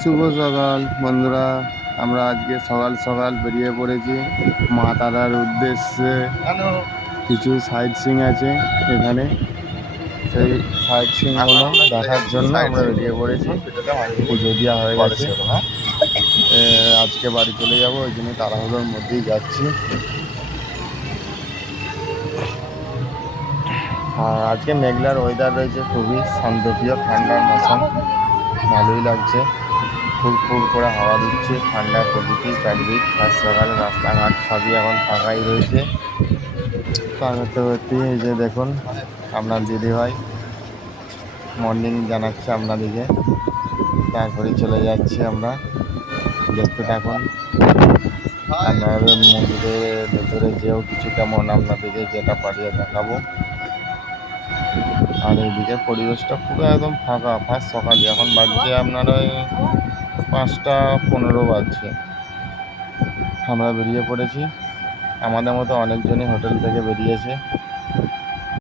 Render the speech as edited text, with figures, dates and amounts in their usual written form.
শুভ সকাল বন্ধুরা। আমরা আজকে সকাল সকাল বেরিয়ে পড়েছি মা তারার উদ্দেশ্যে। কিছু সাইট সিং আছে এখানে, সেই সাইট সিংগুলো দেখার জন্য আমরা বেরিয়ে পড়েছি। পুজো দেওয়া হয়ে গেছে, আজকে বাড়ি চলে যাব, ওই জন্য তাড়াহুড়োর মধ্যেই যাচ্ছি। আর আজকে মেঘলার ওয়েদার রয়েছে, খুবই শান্তপ্রিয় ঠান্ডার মৌসুম, ভালোই লাগছে। ফুরফুর করে হাওয়া দিচ্ছে, ঠান্ডা প্রকৃতি চারদিক। আর সকালে রাস্তাঘাট সবই এখন ফাঁকাই রয়েছে। তার মধ্যে এই যে দেখুন আপনার দিদিভাই মর্নিং জানাচ্ছে আপনাদেরকে। তারপরে চলে যাচ্ছি আমরা, দেখতে থাকুন। আপনাদের মন্দিরের ভেতরে যেও কিছু কেমন আপনাদেরকে যেটা পারিয়ে দেখাবো। আর এইদিকে পরিবেশটা পুরো একদম ফাঁকা ফার্স্ট সকালে। এখন বাজছে আপনার ওই 5টা 15 বাজছে। আমরা বেরিয়ে পড়েছি, আমাদের মতো অনেকজনই হোটেল থেকে বেরিয়েছে।